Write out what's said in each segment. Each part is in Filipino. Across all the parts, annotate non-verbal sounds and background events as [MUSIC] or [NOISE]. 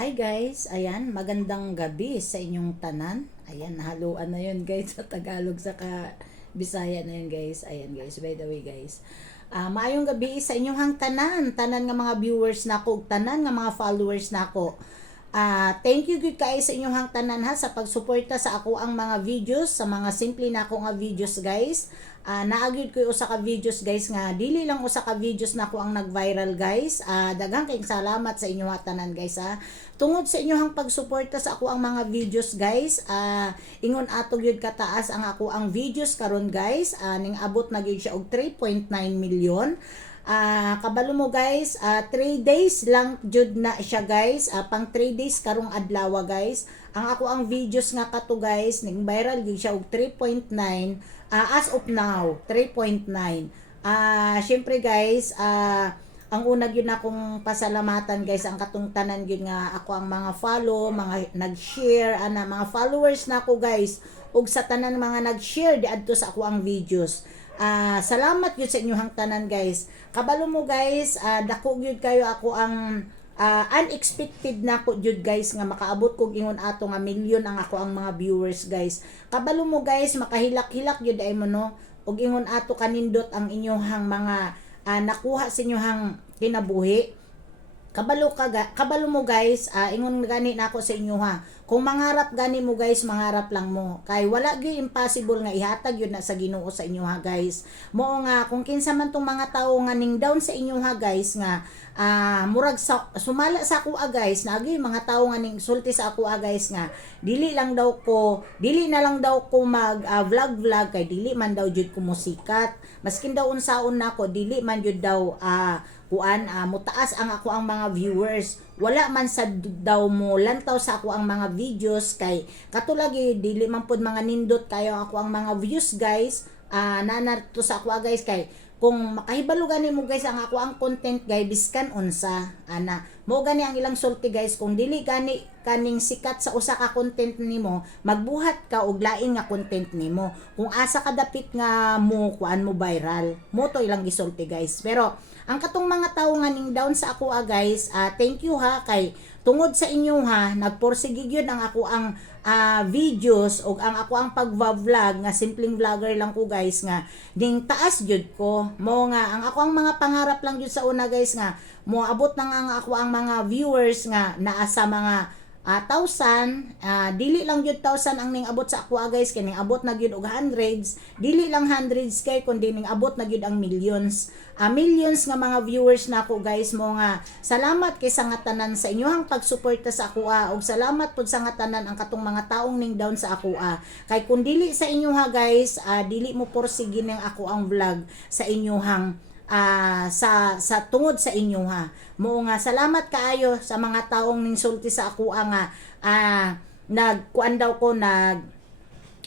Hi guys, ayan, magandang gabi sa inyong tanan. Ayan, haluan na yun guys [LAUGHS] sa Tagalog sa ka Bisaya na yun guys. Ayan guys, by the way guys. Ah, maayong gabi sa inyong hang tanan, tanan nga mga viewers nako, tanan nga mga followers nako. Ah, thank you good kay sa inyong hang tanan ha sa pagsuporta sa ako ang mga videos, sa mga simple na ako nga videos guys. Ah, naagid ko usa ka videos guys nga dili lang usa ka videos na ako ang nag-viral guys. Ah, daghang kayong salamat sa inyong mga tanan guys ha. Tungod sa inyong pagsuporta sa ako ang mga videos guys, ah ingon ato gyud kataas ang ako ang videos karon guys. Ah, ning abot na gyud siya og 3.9 million. Ah, kabalo mo guys, 3 days lang jud na siya guys. Ah, pang 3 days karong adlaw guys. Ang ako ang videos nga kato guys, ning viral gyud siya og 3.9 ah, as of now, 3.9. Ah, syempre guys, ah ang una gyud na akong pasalamatan guys ang katong tanan gyud nga ako ang mga follow, mga nag-share ana mga followers na ako guys ug sa tanan mga nag-share di adto sa ako ang videos. Ah, salamat gyud sa inyong tanan guys. Kabalo mo guys, ah, dako gyud kayo ako ang ah, unexpected na ko jud guys nga makaabot kog ingon ato nga milyon ang ako ang mga viewers guys. Kabalo mo guys, makahilak-hilak jud ay mo no ug ingon ato kanindot ang inyong mga ah, nakuha sa inyong kinabuhi. Kabalo ka kabalo mo guys, ah, ingon gani nako sa inyo ha. Kung mangarap gani mo guys, mangarap lang mo. Kay wala gyud impossible nga ihatag yun na sa Ginoo sa inyo ha guys. Mo nga kung kinsa man tong mga tawo nga ning down sa inyo ha guys nga ah murag sa, sumala sa ako guys nagi mga tawo nga ning sulti sa ako guys nga dili lang daw ko dili na lang daw ko mag ah, vlog vlog kay dili man daw jud ko musikat maskin daw unsaon nako dili man jud daw ah kuan ah, mutaas ang ako ang mga viewers wala man sa daw mo lantaw sa ako ang mga videos kay katulagi dili man pud mga nindot kayo ako ang mga views guys. Ah nanarto sa ako guys kay kung makahibalo gani mo guys ang ako ang content guys biskan unsa ana mo gani ang ilang sulti guys. Kung dili gani kaning sikat sa usa ka content nimo magbuhat ka og lain nga content nimo. Kung asa ka dapit nga mo kuan mo viral mo to ilang gisulti guys. Pero ang katong mga tawo nga ning down sa ako ah, guys ah, thank you ha kay tungod sa inyo ha nagporsige gyud ang ako ang ah, videos og ang ako ang pagva-vlog nga simpleng vlogger lang ko guys nga ding taas jud ko. Mo nga ang ako ang mga pangarap lang jud sa una guys nga mo abot nang ang ako ang mga viewers nga naa sa mga ah, thousand ah, dili lang jud thousand ang ning abot sa ako guys kay ning abot na gyud og hundreds. Dili lang hundreds kay kundi ning abot na gyud ang millions. Ah, millions nga mga viewers na ako guys mo nga salamat kay sa tanan sa inyohang pagsuporta sa ako ug salamat pud sa tanan ang katong mga taong ning down sa ako kay kung dili sa inyo ha guys ah, dili mo porsige ning ako ang vlog sa inyohang ah, sa sa tungod sa inyo ha. Mo nga salamat kaayo sa mga taong ningsulti sa ako nga ah, nagkuan daw ko nag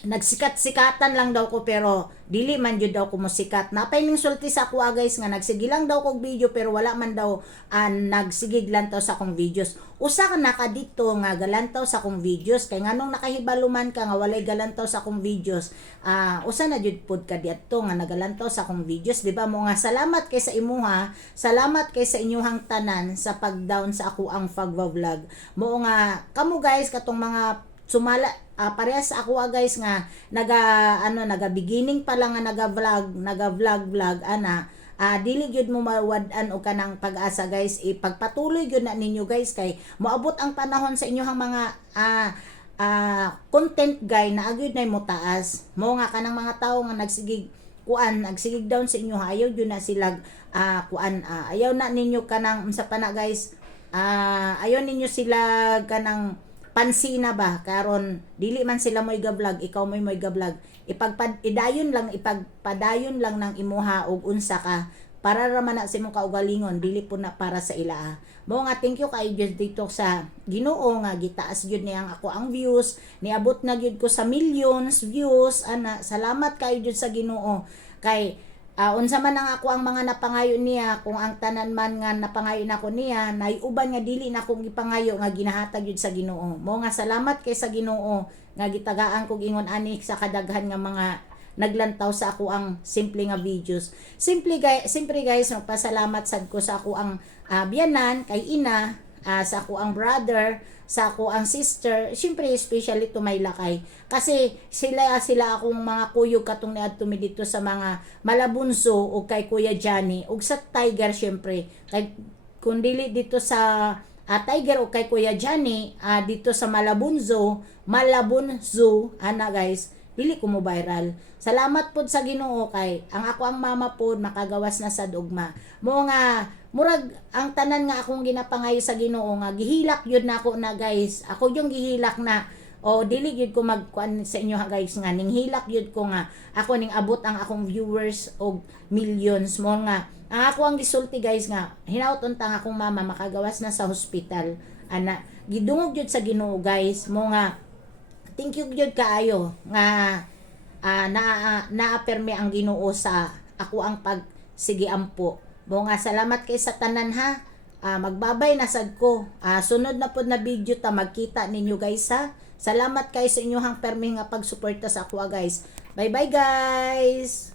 nagsikat-sikatan lang daw ko pero dili man jud daw ko musikat. Napay ning sulti sa ako ah, guys nga nagsige lang daw kog video pero wala man daw ah, nagsigig lantaw sa akong videos. Usa ka naka dito nga galantaw sa akong videos kay nganong nakahibaluman ka nga walay galantaw sa akong videos. Ah, usa na jud pud ka diadto nga nagalantaw sa akong videos, di ba mo nga salamat kay sa imuha, salamat kay sa inyuhang tanan sa pag-down sa ako ang pagva-vlog. Mo nga kamo guys katong mga sumala ah, parehas ako ah, guys nga naga ano naga beginning pa lang nga naga vlog naga vlog vlog ana. Ah, dili gyud mo mawad-an o kanang pag-asa guys. Ipagpatuloy gyud na ninyo guys kay moabot ang panahon sa inyong mga ah, ah, content guy na agyud na mo taas mo nga kanang mga tawo nga nagsigig kuan nagsigig down sa inyo ayaw gyud na sila ah, kuan ah, ayaw na ninyo kanang unsa pa na guys ah, ayaw ninyo sila kanang pansina ba? Karon dili man sila moy ga-vlog ikaw moy moy ga-vlog ipagpad idayon lang ipagpadayon lang ng imuha og unsa ka para ra man na sa imong kaugalingon dili po na para sa ila. Mo nga thank you kay Diyos dito sa Ginoo nga gitaas gyud niyang ako ang views. Niabot na gyud ko sa millions views ana. Salamat kay Diyos sa Ginoo. Kay Ah, unsa man ang ako ang mga napangayo niya kung ang tanan man nga napangayo nako niya naiuban nga dili na kong ipangayo nga ginahatag yun sa Ginoo. Mo nga salamat kay sa Ginoo nga gitagaan kog ingon ani sa kadaghan nga mga naglantaw sa ako ang simple nga videos. Simple guys simple guys magpasalamat sad ko sa ako ang ah, biyanan kay ina ah, sa ako ang brother, sa ako ang sister, syempre especially to my lakay. Kasi sila sila akong mga kuyog katong niadto mi dito sa mga Malabunso o kay Kuya Johnny ug sa Tiger syempre. Kay kung dili dito sa ah, Tiger o kay Kuya Johnny ah, dito sa Malabunzo, Malabunzo, ana guys, dili ko mo viral. Salamat pod sa Ginoo kay ang ako ang mama pod makagawas na sa dugma. Mo nga murag ang tanan nga akong ginapangayo sa Ginoo nga gihilak yun na ako na guys. Ako yung gihilak na o dili gyud ko magkuan sa inyo ha guys nga ning hilak gyud ko nga ako ning abot ang akong viewers og millions mo nga ang ako ang gisulti guys nga hinauton tang akong mama makagawas na sa hospital ana gidungog gyud sa Ginoo guys mo nga thank you gyud kaayo nga ah, na naapermi ang Ginoo sa ako ang pag ampo. Mo nga salamat kay sa tanan ha? Ah, magbabay na sad ko. Ah, sunod na pod na video ta magkita ninyo guys ha? Salamat kay sa inyong permi nga pagsuporta sa ako guys. Bye bye guys